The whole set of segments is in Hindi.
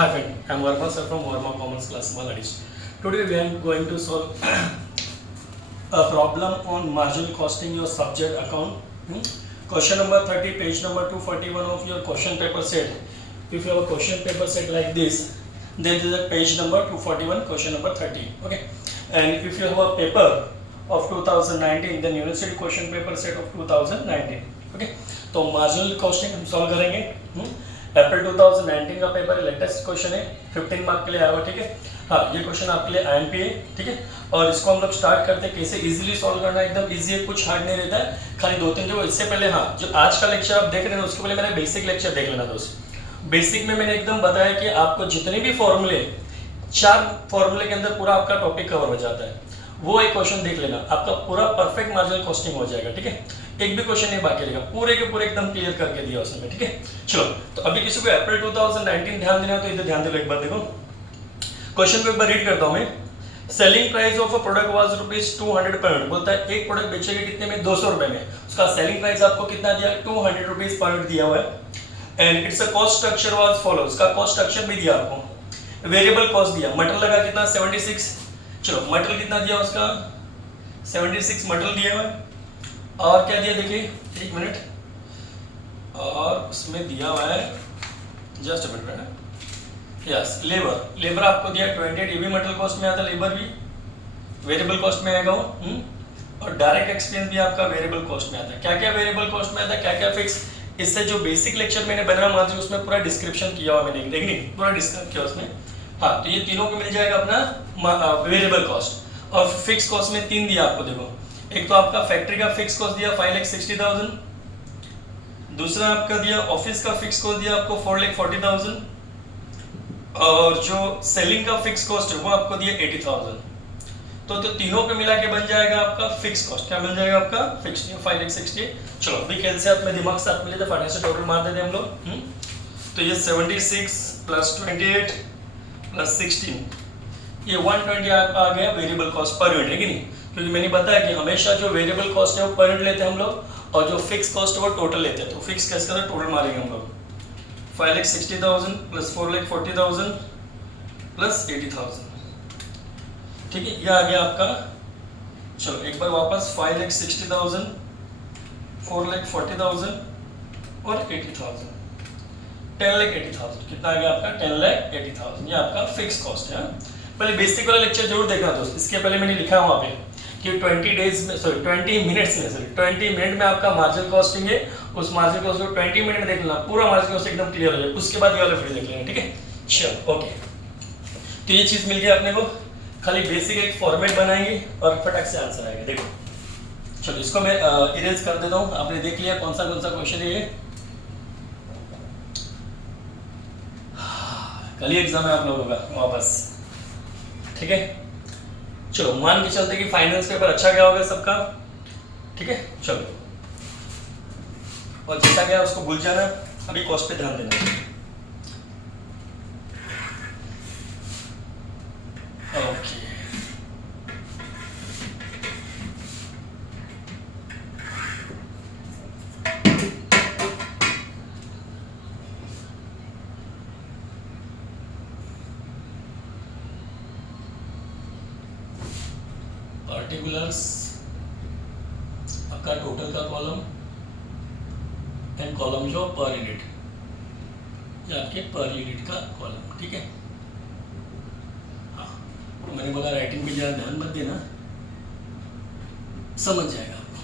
Hi friend, I am Varma sir from Varma Commerce Class Maladies. Today we are going to solve a problem on marginal costing your subject account. Question number 30, page number 241 of your question paper set. If you have a question paper set like this, then this is a page number 241, question number 30. Okay. And if you have a paper of 2019, then university question paper set of 2019. Okay. तो मार्जिनल कॉस्टिंग हम सॉल्व करेंगे. अप्रैल 2019 का पेपर लेटेस्ट क्वेश्चन है, 15 मार्क के लिए आया हुआ. ठीक है. हाँ, ये क्वेश्चन आपके लिए आईएमपी है. ठीक है. और इसको हम लोग स्टार्ट करते हैं कैसे इजीली सॉल्व करना. एकदम इजी है, कुछ हार्ड नहीं रहता है. खाली दो तीन जो इससे पहले, हाँ, जो आज का लेक्चर आप देख रहे हैं उसके पहले मैंने बेसिक लेक्चर देख लेना दोस्त. बेसिक में मैंने एकदम बताया कि आपको जितने भी फॉर्मूले, 4 फॉर्मूले के अंदर पूरा आपका टॉपिक कवर हो जाता है. वो एक क्वेश्चन देख लेना, आपका पूरा परफेक्ट मार्जिनल कॉस्टिंग हो जाएगा. ठीक है. एक भी क्वेश्चन नहीं बाकी रहेगा, पूरे के पूरे एकदम क्लियर करके दिया उसमें. ठीक है. चलो, तो अभी किसी को अप्रैल 2019 ध्यान देना है तो इधर ध्यान दे लो एक बार. देखो क्वेश्चन को एक बार रीड करता हूं मैं. Selling price of a product was ₹200 per unit. बोलता है एक प्रोडक्ट बेचेंगे कितने में, 200 रुपए में. उसका सेलिंग प्राइस आपको कितना दिया, ₹200 पर यूनिट दिया हुआ है. And it's a cost structure was follow. उसका कॉस्ट स्ट्रक्चर भी दिया आपको. वेरिएबल कॉस्ट दिया, मटेरियल लगा कितना 76. चलो मटेरियल कितना दिया उसका 76 मटेरियल दिया हुआ है. और क्या दिया देखिए, एक मिनट, और उसमें दिया हुआ है, just a minute, yes, labour आपको दिया 28. ये भी मटेरियल कॉस्ट में आता है, लेबर भी वेरिएबल कॉस्ट में आएगा वो. और डायरेक्ट एक्सपेंस भी आपका वेरिएबल कॉस्ट में आता है. क्या क्या वेरिएबल कॉस्ट में आता है, क्या क्या फिक्स, इससे जो बेसिक लेक्चर मैंने बनाया मार्जिन उसमें पूरा डिस्क्रिप्शन किया हुआ मैंने, देखिए पूरा डिस्क्राइब किया उसमें. हाँ, तो ये तीनों को मिल जाएगा अपना वेरिएबल कॉस्ट. और फिक्स कॉस्ट में 3 दिया आपको. देखो, एक तो आपका फैक्ट्री का फिक्स कॉस्ट दिया 5,60,000. दूसरा आपका दिया ऑफिस का फिक्स कॉस्ट दिया आपको 4,40,000. और जो सेलिंग का फिक्स कॉस्ट है वो आपको दिया 80,000. तो तीनों को मिला के बन जाएगा आपका फिक्स कॉस्ट. क्या बन जाएगा आपका फिक्स 5,60. चलो अभी कैसे से अपने दिमाग साथ मिले तो फाइनेंशियल टोटल मार देते हम लोग. तो ये 76 प्लस 28 प्लस 16, ये 120 आ गया वेरिएबल कॉस्ट पर यूनिट है कि नहीं. क्योंकि मैंने बताया कि हमेशा जो वेरिएबल कॉस्ट है वो पर यूनिट लेते हैं हम लोग, और जो फिक्स कॉस्ट है वो टोटल लेते हैं. तो फिक्स कैसे करते हैं, टोटल मारेंगे हम लोग. 5,60,000 प्लस 4,40,000 प्लस 80,000. ठीक है, ये आ गया आपका. चलो एक बार वापस 5,60,000, 4,40,000 और 80,000, 10,80,000. कितना आ गया आपका 10,80,000. ये आपका फिक्स कॉस्ट है. पहले बेसिक वाला लेक्चर जरूर देखना दोस्त. इसके पहले मैंने लिखा है वहाँ पे कि 20 मिनट में आपका मार्जिनल कॉस्टिंग है. उस मार्जिनल कॉस्ट को 20 मिनट में देख लेना, पूरा मार्जिनल कॉस्ट एकदम क्लियर हो जाए. उसके बाद ये वाला वीडियो देख लेना. ठीक है. चलो ओके, तो ये चीज मिल गई अपने को. खाली बेसिक एक फॉर्मेट बनाएंगे और फटाक से आंसर आएगा. देखो चलो इसको मैं इरेज कर देता हूँ. आपने देख लिया कौन सा क्वेश्चन है ये. कल ही एग्जाम है आप लोगों का वापस. ठीक है. चलो मान के चलते कि फाइनेंस पेपर अच्छा गया होगा सबका. ठीक है. चलो, और जैसा गया उसको भूल जाना. अभी कॉस्ट पे ध्यान देना. ओके, पार्टिकुलर्स आपका टोटल का कॉलम एंड कॉलम जो पर यूनिट, ये आपके पर यूनिट का कॉलम. ठीक है. हाँ, तो मैंने बोला राइटिंग पे ज़्यादा ध्यान मत देना, समझ जाएगा आपको.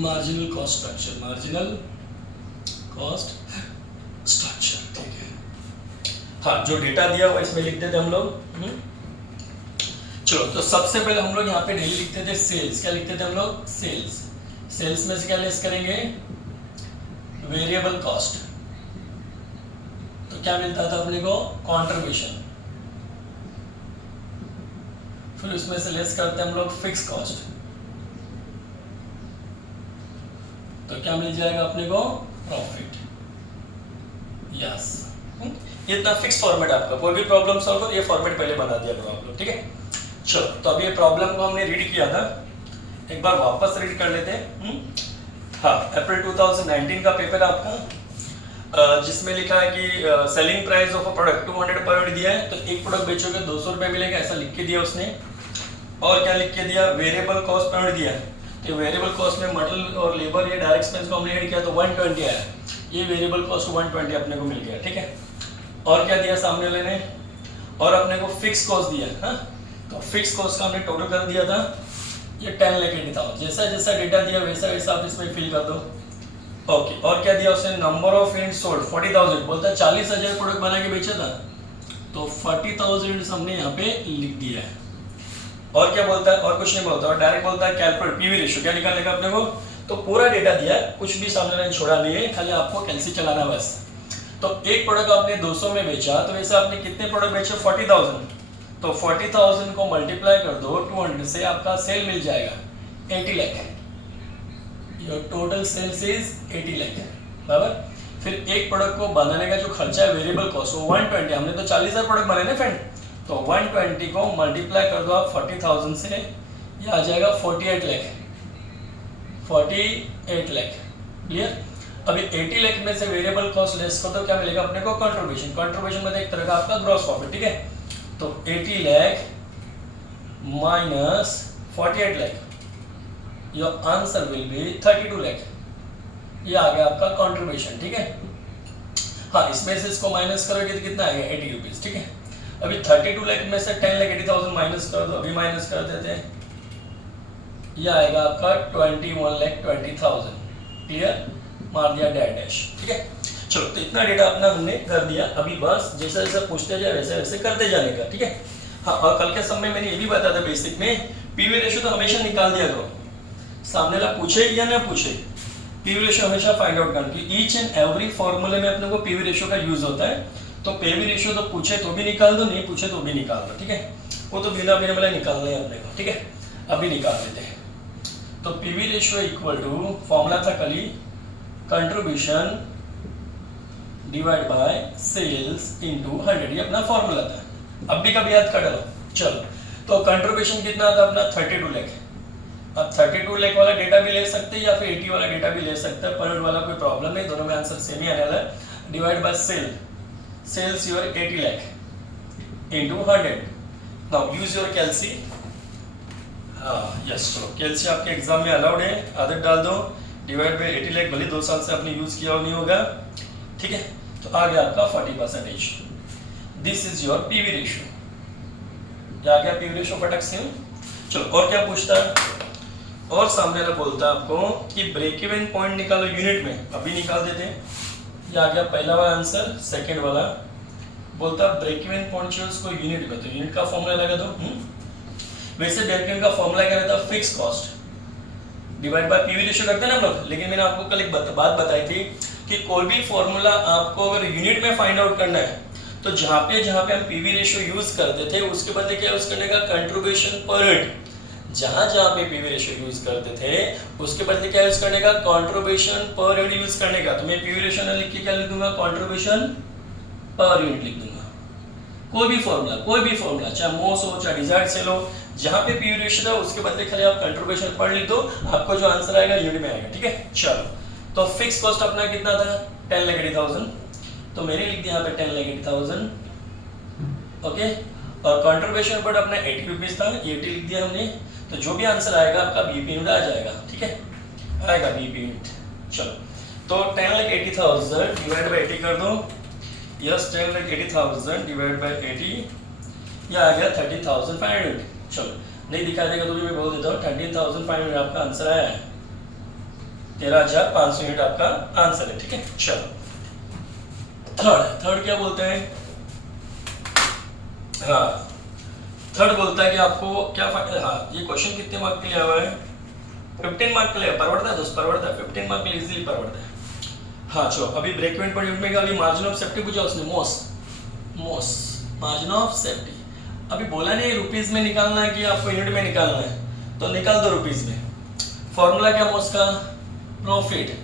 Marginal cost structure, marginal cost structure. ठीक है. हाँ, जो डेटा दिया हुआ इसमें लिख देते हम लोग. चलो, तो सबसे पहले हम लोग यहाँ पे डेली लिखते थे सेल्स. क्या लिखते थे हम लोग, सेल्स. सेल्स में से क्या लेस करेंगे, वेरिएबल कॉस्ट. तो क्या मिलता था अपने को, कंट्रीब्यूशन. फिर उसमें से लेस करते हम लोग फिक्स कॉस्ट. तो क्या मिल जाएगा अपने को, प्रॉफिट. यस, ये इतना फिक्स फॉर्मेट आपका. कोई भी प्रॉब्लम सॉल्व करो ये फॉर्मेट पहले बना दिया करो आप लोग. ठीक है. चलो, तो अभी ये प्रॉब्लम को हमने रीड किया था, एक बार वापस रीड कर लेते हैं. हाँ, अप्रैल 2019 का पेपर आपका. जिसमें लिखा है कि selling price of a product 200 per unit दिया है, तो एक प्रोडक्ट बेचोगे 200 रुपये मिलेगा, ऐसा लिख के दिया उसने। और क्या लिख के दिया, वेरिएबल कॉस्ट पर यूनिट दिया है, तो वेरिएबल कॉस्ट में मटेरियल और लेबर ये डायरेक्ट एक्सपेंस को हमने ऐड किया तो 120 आया, ये वेरिएबल कॉस्ट 120 अपने को मिल गया, ठीक है। और क्या दिया सामने वाले ने, और अपने को फिक्स कॉस्ट दिया, हाँ, तो फिक्स कॉस्ट का हमने टोटल कर दिया था ये 10,80,000। जैसा जैसा डेटा दिया वैसा वैसा आप इसमें फिल कर दो। ओके, और क्या दिया उसने, नंबर ऑफ यूनिट्स सोल्ड 40,000, बोलता है 40,000 प्रोडक्ट बना के बेचा था, तो 40,000 यूनिट्स हमने यहाँ पे लिख दिया है। और क्या बोलता है, और कुछ नहीं बोलता, और डायरेक्ट बोलता है कैलकुलेट पीवी रेशियो, क्या निकालने का अपने को, तो पूरा डेटा दिया है, कुछ भी सामने नहीं छोड़ा नहीं है, खाली आपको कैलसी चलाना बस। तो एक प्रोडक्ट आपने 200 में बेचा, तो वैसे आपने कितने प्रोडक्ट बेचे, 40,000, तो 40,000 को मल्टीप्लाई कर दो 200 से, आपका सेल मिल जाएगा 80 lakh. Your total sales is 80 lakh, बराबर। फिर एक प्रोडक्ट को बनाने का जो खर्चा है वेरिएबल कॉस्ट वो 120, हमने तो 40,000 प्रोडक्ट बनाए ना फ्रेंड, तो 120 को मल्टीप्लाई कर दो आप 40,000 से, ये आ जाएगा 48 लाख, 48 लाख, क्लियर। अभी 80 लाख में से वेरिएबल कॉस्ट लेस कर दो, क्या मिलेगा अपने को, कंट्रीब्यूशन। कंट्रीब्यूशन में एक तरह का आपका ग्रॉस प्रॉफिट, ठीक है। तो 80 lakh minus 48 lakh, your answer will be 32 lakh, ये आ गया आपका कंट्रीब्यूशन, ठीक है। हाँ, इसमें से इसको माइनस करोगे तो कितना आएगा, 80 रुपीज, ठीक है। अभी 32 लाख में से 10,80,000 माइनस कर दो, अभी माइनस कर देते हैं, ये आएगा आपका 21,20,000, क्लियर, मार दिया डैश, ठीक है। चलो, तो इतना डेटा अपना हमने कर दिया, अभी बस जैसा जैसा पूछते जाए वैसे वैसे करते जाने का, ठीक है। हाँ, और कल के समय मैंने ये भी बताया था बेसिक में, पीवी रेशियो तो हमेशा निकाल दिया करो, सामने वाला पूछे या ना पूछे, पीवी रेशियो हमेशा फाइंड आउट करना, कि ईच एंड एवरी फॉर्मूले में अपने को पीवी रेशियो का यूज होता है, तो पीवी रेशियो तो पूछे तो भी निकाल दो, नहीं पूछे तो भी निकाल दो, ठीक है। वो तो बिना बिना वाला निकालना है अपने को, ठीक है। अभी निकाल देते हैं, तो PV ratio equal to, formula था कल ही, contribution divide by sales into 100, ये अपना फॉर्मूला था, अब भी कभी याद कर लो। चलो, तो कंट्रीब्यूशन कितना था अपना, 32 लाख। अब 32 लाख वाला डेटा भी ले सकते हैं या फिर 80 वाला डेटा भी ले सकते हैं, पर वाला कोई प्रॉब्लम नहीं, दोनों में आंसर सेम ही आने वाला है। Divide by sales your 80 lakh into 100। Now use your calci, हाँ यस, चलो कैलसी आपके एग्जाम में अलाउड है, आदत डाल दो, डिवाइड बाय 80 लाख, भले 2 साल से आपने यूज किया हो नहीं होगा, ठीक है। तो आ गया आपका 40%, this is your PV ratio, क्या आ गया पीवी रेशियो फटक से। चलो, और क्या पूछता है, और सामने वाला बोलता है आपको कि ब्रेक इवन पॉइंट निकालो यूनिट में, अभी निकाल देते हैं, ये आ गया पहला वाला आंसर। सेकंड वाला बोलता है ब्रेक इवन पॉइंट चाहिए उसको यूनिट में, तो यूनिट का फॉर्मूला लगा दो। वैसे ब्रेक इवन का फॉर्मूला क्या रहता है, fix cost divide by PV ratio करते हैं ना हम लोग, लेकिन मैंने आपको कल एक बात बताई थी कि कोई भी फॉर्मूला आपको अगर यूनिट में फाइंड आउट करना है, तो जहाँ पे हम पीवी रेशियो यूज करते थे उसके बदले क्या यूज करने का, कंट्रीब्यूशन पर यूनिट। जहाँ पे पीवी रेशियो यूज करते थे उसके बदले क्या यूज करने का, कंट्रीब्यूशन पर यूनिट यूज करने का। तो मैं पीवी रेशियो ना लिख के क्या लिख दूंगा, कंट्रीब्यूशन पर यूनिट लिख दूंगा। कोई भी फॉर्मूला चाहे मोस हो चाहे डिजायर्ड सेल हो, जहाँ पे पीवी रेशियो था उसके बदले खाली आप कंट्रीब्यूशन पर लिख दो, आपको जो आंसर आएगा यूनिट में आएगा, ठीक है। चलो, तो फिक्स कॉस्ट अपना कितना था, 10,80,000, तो मैंने लिख दिया यहाँ पे 10,80,000, ओके। और कंट्रीब्यूशन पर अपना 80 रुपीज था, 80 लिख दिया हमने, तो जो भी आंसर आएगा आपका बीपी यूनिट आ जाएगा, ठीक है, आएगा बीपी यूनिट। चलो, तो 10,80,000 डिवाइड बाय 80 कर दो, यस 10,80,000 डिवाइड बाय 80, यह आ गया 13,500। चलो, नहीं दिखाई देगा तो भी मैं बोल देता हूँ, 13,500 आपका आंसर आया है, 13,500 यूनिट आपका आंसर है, ठीक है। चलो, थर्ड क्या बोलते हैं, हाँ थर्ड बोलता है कि आपको क्या हाँ, ये क्वेश्चन कितने मार्क के लिए आया है, 15 मार्क के लिए परवड़ता है दोस्त, परवड़ता है 15 मार्क के लिए इजीली परवड़ता है। हाँ चलो, अभी ब्रेक इवन पर यूनिट में अभी मार्जिन ऑफ सेफ्टी पूछा उसने, मोस मार्जिन ऑफ सेफ्टी, अभी बोला नहीं रुपीज में निकालना है कि आपको यूनिट में निकालना है, तो निकाल दो रुपीज में। फॉर्मूला क्या मोस का, profit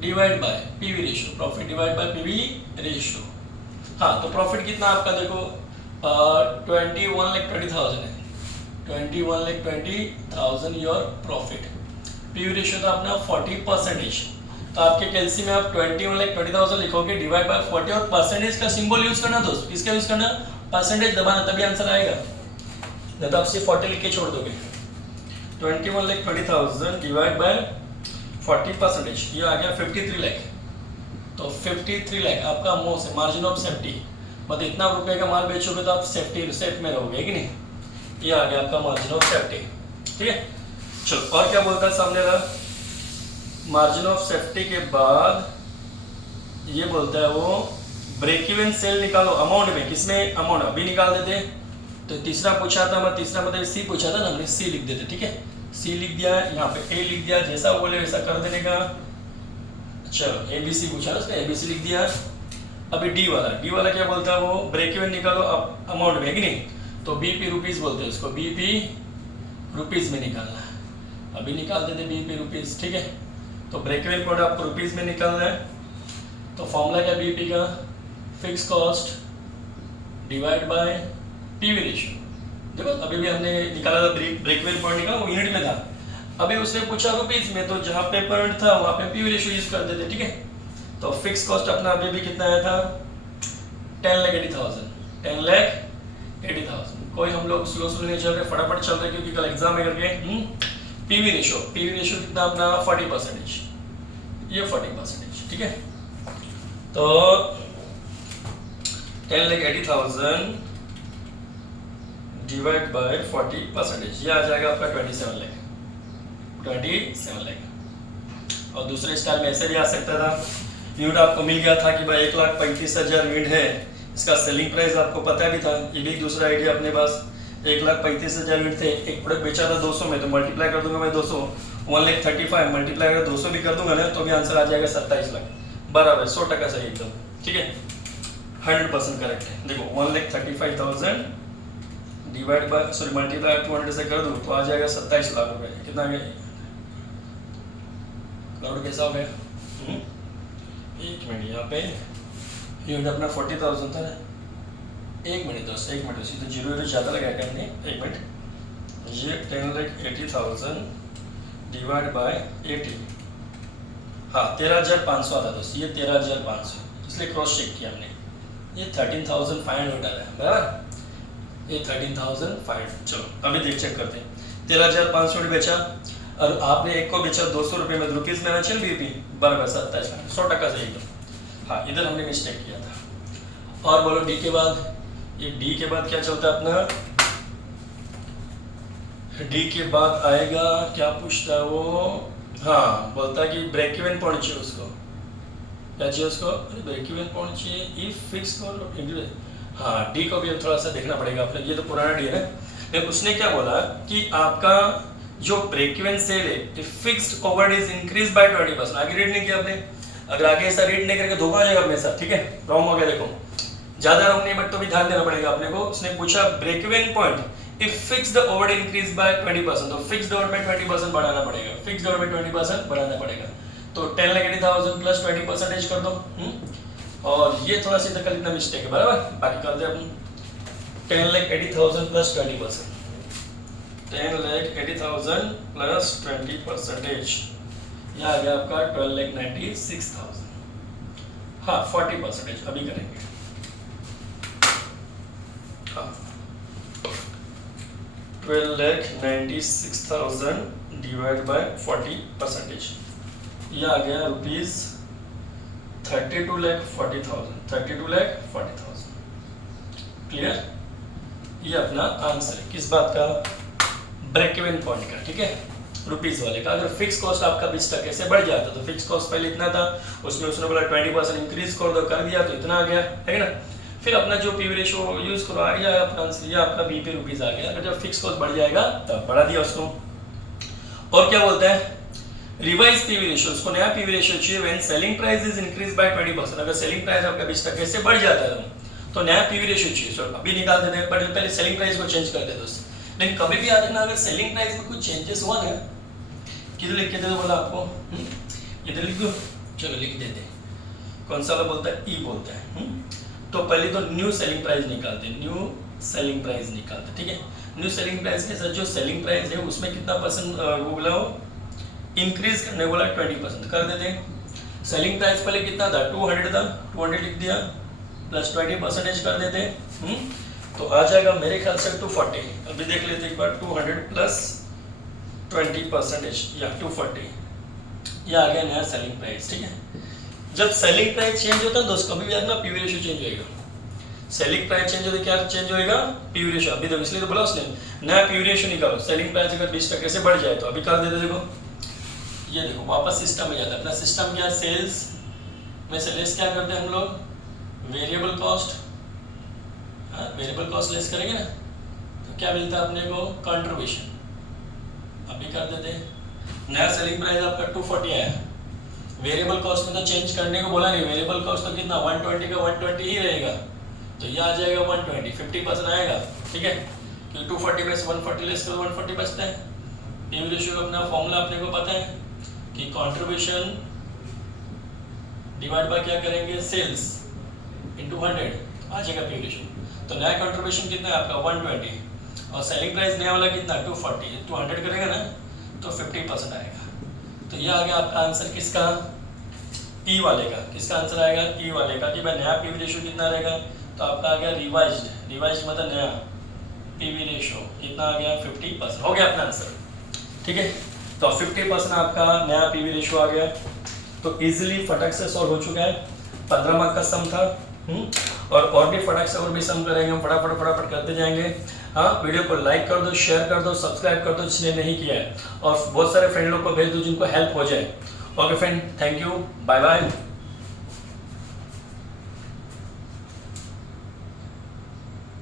divide by PV ratio, profit divide by PV ratio. हाँ, तो प्रॉफिट कितना आपका देखो 21,20,000 है, 21,20,000 योर प्रॉफिट। पीवी रेशियो था अपना 40%, तो आपके कैलसी में आप 21,20,000 लिखोगे, डिवाइड बाय 40 और परसेंटेज का सिंबल यूज करना दोस्त। किसका यूज करना? परसेंटेज दबाना, तभी आंसर आएगा, नहीं तो आप सिर्फ 40 लिख के छोड़ दोगे। 21,20,000 डिवाइड बाय 40%, ये आ गया 53 लाख। तो 53 लाख आपका मोस है, मार्जिन ऑफ सेफ्टी, मतलब इतना रुपए का माल बेचोगे तो आप सेफ में रहोगे कि नहीं। ये आ गया आपका मार्जिन ऑफ सेफ्टी, ठीक है। चलो और क्या बोलता है सामने वाला? मार्जिन ऑफ सेफ्टी के बाद ये बोलता है वो ब्रेक इवन सेल निकालो अमाउंट में। किसमें अमाउंट? अभी निकाल देते। तो तीसरा पूछा था, मैं तीसरा मतलब सी पूछा था ना, हमने सी लिख देते, ठीक है। सी लिख दिया, यहाँ पे ए लिख दिया, जैसा बोले वैसा कर देने का। चलो ए बी सी पूछा ना उसने, ए बी सी लिख दिया। अभी डी वाला क्या बोलता है वो? ब्रेक इवन निकालो अमाउंट में, कि नहीं। तो बीपी रुपीज बोलते हैं उसको, बीपी रुपीज में निकालना। अभी निकाल देते बीपी रुपीज, ठीक है। तो ब्रेक इवन पॉइंट आपको रुपीज में निकालना है। तो फॉर्मूला क्या बीपी का? Fix cost divide by PV ratio. देखो अभी भी हमने निकाला था, ब्रेक इवन पॉइंट निकाला, वो यूनिट में था। अभी उसने पूछा रुपीज में, तो जहाँ पे पॉइंट था वहाँ पे पीवी रेशियो यूज कर देते, ठीक है। तो फिक्स कॉस्ट अपना अभी भी कितना आया था? 10,80,000, 10,80,000। कोई हम लोग स्लो नहीं चल रहे, फटाफट चल रहे क्योंकि कल एग्जाम है करके। पीवी रेशियो कितना अपना? 40%, ये 40%, ठीक है। तो 10,80,000 डिवाइड बाय 40%, ये आ जाएगा आपका 27 लाख। और दूसरे स्टाइल में ऐसे भी आ सकता था। यूनिट आपको मिल गया था कि भाई 1,35,000 यूनिट है, इसका सेलिंग प्राइस आपको पता भी था। ये भी दूसरा आइडिया अपने पास, 1,35,000 यूनिट थे, एक प्रोडक्ट बेचा था 200 में, तो मल्टीप्लाई कर दूंगा मैं 200, 1,35,000 मल्टीप्लाई अगर 200 भी कर दूंगा ना, तो भी आंसर आ जाएगा 27 लाख। बराबर, 100% सही एकदम, ठीक है, 100% करेक्ट है। देखो 1,35,000 डिवाइड बाय मल्टीप्लाई 200 से कर दूं तो आ जाएगा 27 लाख रुपए। कितना आ गया? करोड़ कैसा हो गया? एक मिनट, यहाँ पे यूनिट अपना 40,000 था ना। एक मिनट दोस्त, एक मिनट, तो जीरो ज़्यादा लगाया क्या हमने? एक मिनट, ये 10,80,000 डिवाइड बाय 80, हाँ 13,500 आता दोस्त, ये 13,500, इसलिए क्रॉस चेक किया हमने। ये 13,500 आ रहा है, बराबर, ये 13,500। चलो अभी देख चेक करते हैं। 13,500 बेचा और आपने एक को बेचा 200 रुपये में, रुपीज़ में ना चल बीपी, बराबर 27 लाख, 100% सही एकदम। हाँ इधर हमने मिस्टेक किया था। और बोलो डी के बाद, ये डी के बाद क्या चलता है अपना? डी के बाद आएगा क्या पूछता है वो? हाँ बोलता है कि ब्रेक इवन पॉइंट चाहिए उसको, क्या चाहिए उसको? ब्रेक इवन पॉइंट चाहिए इफ फिक्स कॉस्ट। हाँ डी को भी थोड़ा सा देखना पड़ेगा आपने, ये तो पुराना डी है। लेकिन उसने क्या बोला कि आपका जो ब्रेक इवन सेल है, if fixed overhead is increase by 20%। आगे रीड नहीं किया आपने, अगर आगे ऐसा रीड नहीं करके धोखा हो जाएगा अपने साथ, ठीक है। रॉन्ग हो गया, देखो ज्यादा रॉन्ग नहीं, बट तो भी ध्यान देना पड़ेगा अपने को। उसने पूछा break even point if fixed overhead increase by 20%, तो फिक्स्ड ओवरहेड में 20% बढ़ाना पड़ेगा, फिक्स्ड ओवरहेड में 20% बढ़ाना पड़ेगा। तो 10,80,000 प्लस 20% कर दो। और ये थोड़ा सा कल इतना मिस्टेक है, बराबर, बाकी करते हैं अपन। 10,80,000 प्लस 20%, 10,80,000 प्लस 20%, यह आ गया आपका 12,96,000। हाँ 40% अभी करेंगे। हाँ 12,96,000 डिवाइड बाय 40%, यह आ गया रुपीज 32,40,000, 32,40,000। क्लियर? ये अपना आंसर है किस बात का? ब्रेक इवन पॉइंट का, ठीक है, रुपीज वाले का। अगर फिक्स कॉस्ट आपका 20% से बढ़ जाता, तो फिक्स कॉस्ट पहले इतना था, उसमें उसने बोला 20% इंक्रीज कर दो, कर दिया तो इतना आ गया, है ना। फिर अपना जो पीवी रेशियो यूज करो, आ गया अपना आंसर, ये आपका बीपी रुपीज आ गया। अगर जब फिक्स कॉस्ट बढ़ जाएगा तब बढ़ा दिया उसको। और क्या बोलता है? रिवाइज पीवी रेशियो, उसको नया पीवी रेशियो चाहिए when selling price is increase by 20%। अगर सेलिंग प्राइस आपका 20% से बढ़ जाता है तो नया पीवी रेशियो चाहिए। सो अभी निकाल देते हैं, बट पहले सेलिंग प्राइस को चेंज कर देते दोस्त। लेकिन कभी भी याद रखना, अगर सेलिंग प्राइस में कुछ चेंजेस हुआ ना, किधर लिख के दे दो बोला आपको, इधर लिख दो, चलो लिख देते हैं। कौन सा वाला बोलता है? ई बोलता है। तो पहले तो न्यू सेलिंग प्राइस निकालते हैं, न्यू सेलिंग प्राइस निकालते, ठीक है। न्यू सेलिंग प्राइस के साथ जो सेलिंग प्राइस है उसमें कितना परसेंट वो बोला, इंक्रीज करने बोला 20% कर देते हैं। सेलिंग प्राइस पहले कितना था 200 था, 200 लिख दिया प्लस 20% कर देते हैं, तो आ जाएगा मेरे ख्याल से 240। अभी देख लेते एक बार 200 प्लस 20% या 240, ये आ गया नया सेलिंग प्राइस। ठीक है, जब सेलिंग प्राइस चेंज होता है तो कभी भी अपना पीवी रेशियो चेंज होएगा। सेलिंग प्राइस चेंज होता क्या चेंज होएगा, पीवी रेशियो। अभी देखो इसलिए तो बोला उसने नया पीवी रेशियो निकालो। सेलिंग प्राइस अगर 20% से बढ़ जाए तो अभी कर देते, देखो ये देखो वापस सिस्टम में जाता है। अपना सिस्टम क्या, सेल्स में से लेस क्या करते हैं हम लोग, variable cost. Variable cost less करेंगे ना तो क्या मिलता है अपने को, कंट्रीब्यूशन। अभी कर देते हैं। नया सेलिंग प्राइस आपका 240 आया, वेरिएबल कॉस्ट में तो चेंज करने को बोला नहीं, वेरिएबल कॉस्ट तो कितना 120 का 120 ही रहेगा, तो ये आ जाएगा 120, 50% आएगा। ठीक है, क्योंकि 240 में से 140 लेस करो 140 बचता है। पीवी रेशियो का अपना फॉर्मूला अपने को पता है कि कंट्रीब्यूशन डिवाइड बाय क्या करेंगे, सेल्स इनटू 100, आ जाएगा पीवी रेशियो। तो नया कंट्रीब्यूशन कितना है आपका 120 और सेलिंग प्राइस नया वाला कितना 240, 200 करेगा ना तो 50% आएगा। तो ये आ गया आपका आंसर किसका, ई वाले का। किसका आंसर आएगा, ई वाले का, कि भाई नया पीवी रेशियो कितना रहेगा, तो आपका आ गया रिवाइज्ड। रिवाइज्ड मतलब नया पीवी रेशियो कितना आ गया 50%, हो गया अपना आंसर। ठीक है, तो 50% आपका नया पीवी रेशियो आ गया। तो इजीली फटक से सॉल्व हो चुका है। 15 मार्क का सम था। और भी फटाक से और भी सम करेंगे हम, फटाफट फटाफट करते जाएंगे। हाँ, वीडियो को लाइक कर दो, शेयर कर दो, सब्सक्राइब कर दो जिसने नहीं किया है, और बहुत सारे फ्रेंड लोग को भेज दो जिनको हेल्प हो जाए। Okay friend, thank you, bye bye.